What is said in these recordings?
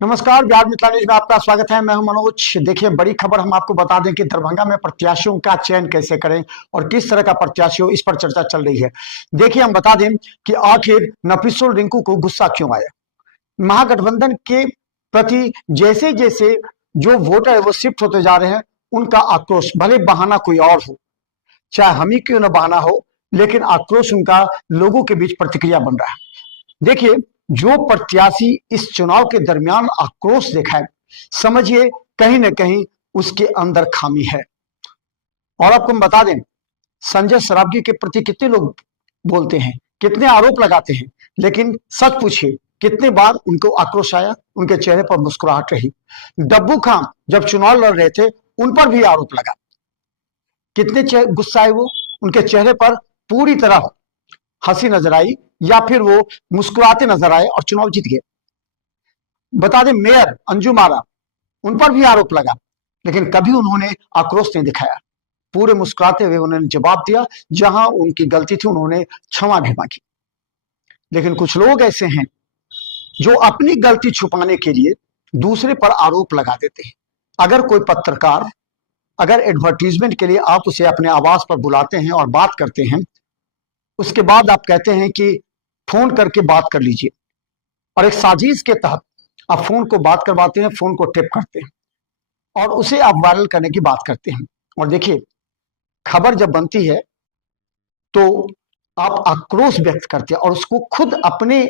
नमस्कार, बिहार मिथिला न्यूज में आपका स्वागत है। मैं हूं मनोज। देखिए, बड़ी खबर हम आपको बता दें कि दरभंगा में प्रत्याशियों का चयन कैसे करें और किस तरह का प्रत्याशी हो, इस पर चर्चा चल रही है। देखिए, हम बता दें कि आखिर नफीसुल रिंकू को गुस्सा क्यों आया। महागठबंधन के प्रति जैसे जैसे जो वोटर है वो शिफ्ट होते जा रहे हैं, उनका आक्रोश, भले बहाना कोई और हो, चाहे हम ही क्यों न बहाना हो, लेकिन आक्रोश उनका लोगों के बीच प्रतिक्रिया बन रहा है। देखिए, जो प्रत्याशी इस चुनाव के दरमियान आक्रोश दिखाए, समझिए कहीं ना कहीं उसके अंदर खामी है। और आपको हम बता दें, संजय सरावगी के प्रति कितने लोग बोलते हैं, कितने आरोप लगाते हैं, लेकिन सच पूछिए कितने बार उनको आक्रोश आया, उनके चेहरे पर मुस्कुराहट रही। डब्बू खान जब चुनाव लड़ रहे थे, उन पर भी आरोप लगा, कितने गुस्सा आए वो, उनके चेहरे पर पूरी तरह हंसी नजर आई या फिर वो मुस्कुराते नजर आए और चुनाव जीत गए। बता दें, मेयर अंजुम आरा, उन पर भी आरोप लगा, लेकिन कभी उन्होंने आक्रोश नहीं दिखाया, पूरे मुस्कुराते हुए उन्होंने जवाब दिया। जहां उनकी गलती थी उन्होंने क्षमा भी मांगी। लेकिन कुछ लोग ऐसे हैं जो अपनी गलती छुपाने के लिए दूसरे पर आरोप लगा देते हैं। अगर कोई पत्रकार, अगर एडवर्टीजमेंट के लिए आप उसे अपने आवास पर बुलाते हैं और बात करते हैं, उसके बाद आप कहते हैं कि फोन करके बात कर लीजिए, और एक साजिश के तहत आप फोन को बात करवाते हैं, फोन को टेप करते हैं और उसे आप वायरल करने की बात करते हैं। और देखिए, खबर जब बनती है तो आप आक्रोश व्यक्त करते हैं और उसको खुद अपने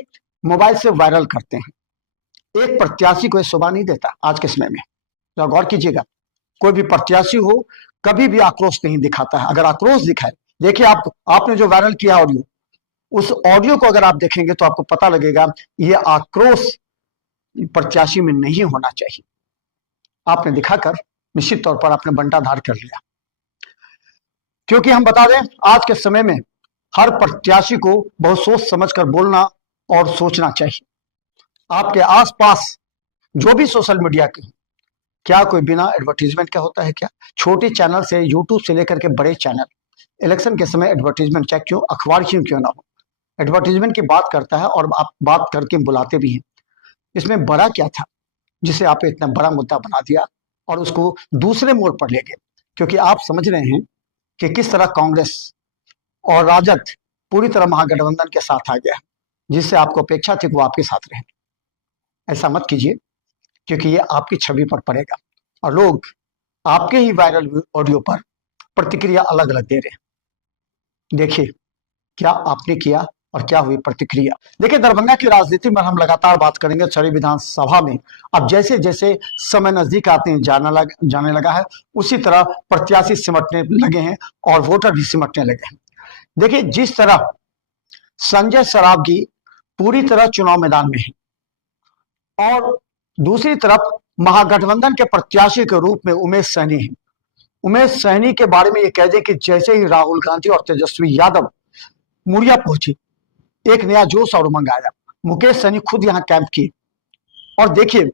मोबाइल से वायरल करते हैं। एक प्रत्याशी को यह शोभा नहीं देता आज के समय में। तो गौर कीजिएगा, कोई भी प्रत्याशी हो कभी भी आक्रोश नहीं दिखाता है। अगर आक्रोश दिखाए, देखिए आपने जो वायरल किया ऑडियो, उस ऑडियो को अगर आप देखेंगे तो आपको पता लगेगा ये आक्रोश प्रत्याशी में नहीं होना चाहिए। आपने दिखाकर निश्चित तौर पर आपने बंटाधार कर लिया। क्योंकि हम बता दें, आज के समय में हर प्रत्याशी को बहुत सोच समझकर बोलना और सोचना चाहिए। आपके आसपास जो भी सोशल मीडिया के, क्या कोई बिना एडवर्टीजमेंट का होता है क्या? छोटे चैनल से, यूट्यूब से लेकर के बड़े चैनल, इलेक्शन के समय एडवर्टीजमेंट, चाहे क्यों अखबार क्यों ना हो, एडवर्टीजमेंट की बात करता है और आप बात करके बुलाते भी हैं। इसमें बड़ा क्या था जिसे आप इतना बड़ा मुद्दा बना दिया और उसको दूसरे मोड़ पर ले गए? क्योंकि आप समझ रहे हैं कि किस तरह कांग्रेस और राजद पूरी तरह महागठबंधन के साथ आ गया, जिससे आपको अपेक्षा थी वो आपके साथ रहे। ऐसा मत कीजिए, क्योंकि ये आपकी छवि पर पड़ेगा और लोग आपके ही वायरल ऑडियो पर प्रतिक्रिया अलग अलग दे रहे हैं। देखिए क्या आपने किया और क्या हुई प्रतिक्रिया। देखिए, दरभंगा की राजनीति में हम लगातार बात करेंगे। छड़ी विधानसभा में अब जैसे जैसे समय नजदीक आते हैं, जाने लगा है, उसी तरह प्रत्याशी सिमटने लगे हैं और वोटर भी सिमटने लगे हैं। देखिए, जिस तरह संजय सरावगी पूरी तरह चुनाव मैदान में है और दूसरी तरफ महागठबंधन के प्रत्याशी के रूप में उमेश सैनी है। उमेश सैनी के बारे में ये कह दें कि जैसे ही राहुल गांधी और तेजस्वी यादव मुड़िया पहुंचे, एक नया जोश और उमंग आया। मुकेश सैनी खुद यहां कैंप किए और देखिए,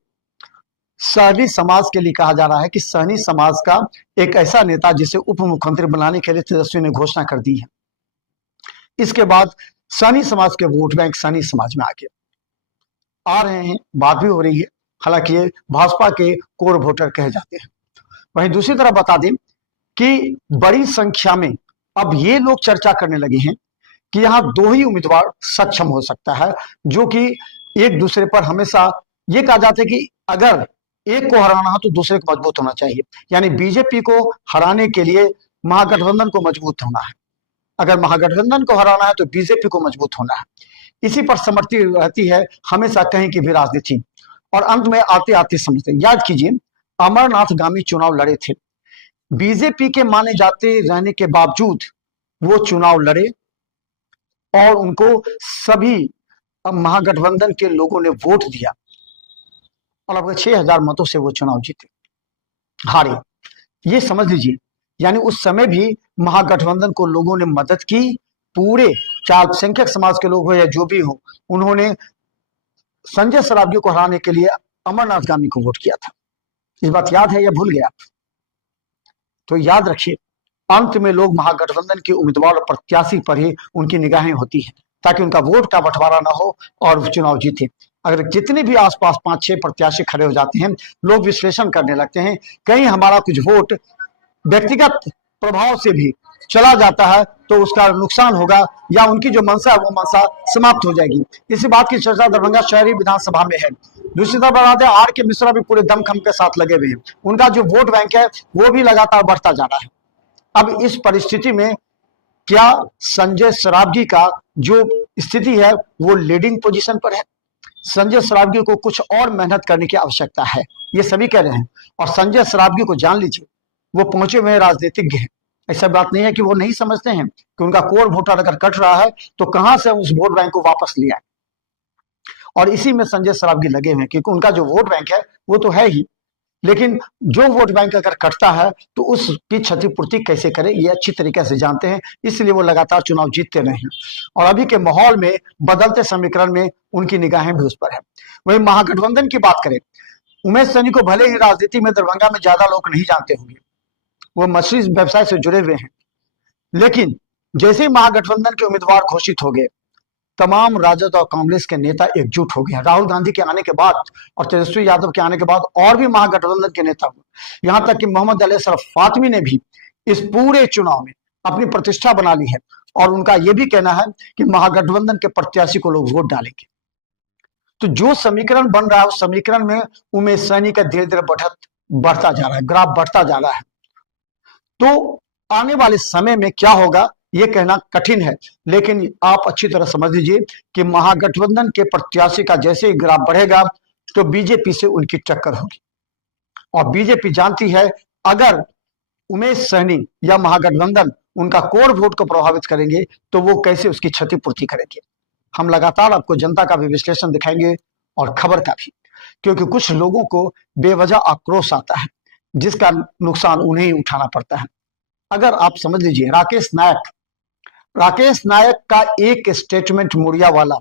सहनी समाज के लिए कहा जा रहा है कि सहनी समाज का एक ऐसा नेता जिसे उप मुख्यमंत्री बनाने के लिए तेजस्वी ने घोषणा कर दी है। इसके बाद सहनी समाज के वोट बैंक सहनी समाज में आके आ रहे हैं, बात भी हो रही है। हालांकि ये भाजपा के कोर वोटर कहे जाते हैं। वहीं दूसरी तरफ बता दें कि बड़ी संख्या में अब ये लोग चर्चा करने लगे हैं कि यहां दो ही उम्मीदवार सक्षम हो सकता है, जो कि एक दूसरे पर हमेशा ये कहा जाता है कि अगर एक को हराना हो तो दूसरे को मजबूत होना चाहिए। यानी बीजेपी को हराने के लिए महागठबंधन को मजबूत होना है, अगर महागठबंधन को हराना है तो बीजेपी को मजबूत होना है। इसी पर समर्थी रहती है हमेशा कहीं की भी राजनीति। और अंत में आते आते समझते, याद कीजिए, अमरनाथगामी चुनाव लड़े थे, बीजेपी के माने जाते रहने के बावजूद वो चुनाव लड़े और उनको सभी महागठबंधन के लोगों ने वोट दिया और लगभग 6000 मतों से वो चुनाव जीते, हारे। ये समझ लीजिए, यानी उस समय भी महागठबंधन को लोगों ने मदद की। पूरे, चाहे अल्पसंख्यक समाज के लोग हो या जो भी हो, उन्होंने संजय सरावगी को हराने के लिए अमरनाथगामी को वोट किया था। इस बात याद है या भूल गया? तो याद रखिए, अंत में लोग महागठबंधन के उम्मीदवार और प्रत्याशी पर ही उनकी निगाहें होती हैं, ताकि उनका वोट का बंटवारा ना हो और चुनाव जीते। अगर जितने भी आसपास 5-6 प्रत्याशी खड़े हो जाते हैं, लोग विश्लेषण करने लगते हैं, कहीं हमारा कुछ वोट व्यक्तिगत प्रभाव से भी चला जाता है तो उसका नुकसान होगा, या उनकी जो मंशा है वो मंशा समाप्त हो जाएगी। इसी बात की चर्चा दरभंगा शहरी विधानसभा में है। दूसरी तरफ बता दें, आर के मिश्रा भी पूरे दमखम के साथ लगे हुए हैं। उनका जो वोट बैंक है वो भी लगातार बढ़ता जा रहा है। अब इस परिस्थिति में क्या संजय सरावगी का जो स्थिति है वो लीडिंग पोजीशन पर है? संजय सरावगी को कुछ और मेहनत करने की आवश्यकता है, ये सभी कह रहे हैं। और संजय सरावगी को जान लीजिए, वो पहुंचे हुए राजनीतिज्ञ हैं। ऐसा बात नहीं है कि वो नहीं समझते हैं कि उनका कोर वोटर अगर कट रहा है तो कहां से उस वोट बैंक को वापस लिया है। और इसी में संजय सरावगी लगे हुए हैं, क्योंकि उनका जो वोट बैंक है वो तो है ही, लेकिन जो वोट बैंक अगर कटता है तो उसकी क्षतिपूर्ति कैसे करें ये अच्छी तरीके से जानते हैं, इसलिए वो लगातार चुनाव जीतते रहे हैं। और अभी के माहौल में, बदलते समीकरण में उनकी निगाहें भी उस पर है। वही महागठबंधन की बात करें, उमेश सैनी को भले ही राजनीति में दरभंगा में ज्यादा लोग नहीं जानते होंगे, वो मछली व्यवसाय से जुड़े हुए हैं, लेकिन जैसे ही महागठबंधन के उम्मीदवार घोषित हो गए, तमाम राजद और कांग्रेस के नेता एकजुट हो गए। राहुल गांधी के आने के बाद और तेजस्वी यादव के आने के बाद और भी महागठबंधन के नेता हुए, यहां तक कि मोहम्मद अली शरफ फातमी ने भी इस पूरे चुनाव में अपनी प्रतिष्ठा बना ली है। और उनका यह भी कहना है कि महागठबंधन के प्रत्याशी को लोग वोट डालेंगे। तो जो समीकरण बन रहा है उस समीकरण में उमेश सैनी का धीरे धीरे बढ़ता जा रहा है, ग्राफ बढ़ता जा रहा है। तो आने वाले समय में क्या होगा ये कहना कठिन है, लेकिन आप अच्छी तरह समझ लीजिए कि महागठबंधन के प्रत्याशी का जैसे ही ग्राफ बढ़ेगा तो बीजेपी से उनकी टक्कर होगी। और बीजेपी जानती है अगर उमेश सैनी या महागठबंधन उनका कोर वोट को प्रभावित करेंगे तो वो कैसे उसकी क्षतिपूर्ति करेंगे। हम लगातार आपको जनता का भी विश्लेषण दिखाएंगे और खबर का भी, क्योंकि कुछ लोगों को बेवजह आक्रोश आता है जिसका नुकसान उन्हें ही उठाना पड़ता है। अगर आप समझ लीजिए, राकेश नायक का एक स्टेटमेंट मुड़िया वाला,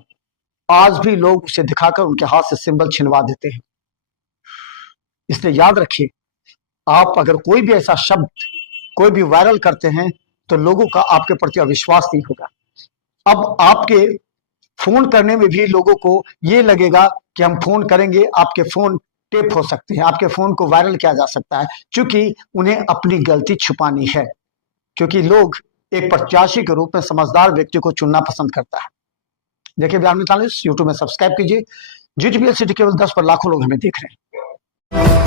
आज भी लोग उसे दिखाकर उनके हाथ से सिंबल छिनवा देते हैं। इसलिए याद रखिए, आप अगर कोई भी ऐसा शब्द कोई भी वायरल करते हैं तो लोगों का आपके प्रति अविश्वास नहीं होगा। अब आपके फोन करने में भी लोगों को ये लगेगा कि हम फोन करेंगे, आपके फोन टेप हो सकते हैं, आपके फोन को वायरल किया जा सकता है, क्योंकि उन्हें अपनी गलती छुपानी है। क्योंकि लोग एक प्रत्याशी के रूप में समझदार व्यक्ति को चुनना पसंद करता है। देखिए बिहार में यूट्यूब में सब्सक्राइब कीजिए। GTPL सिटी केवल 10 पर लाखों लोग हमें देख रहे हैं।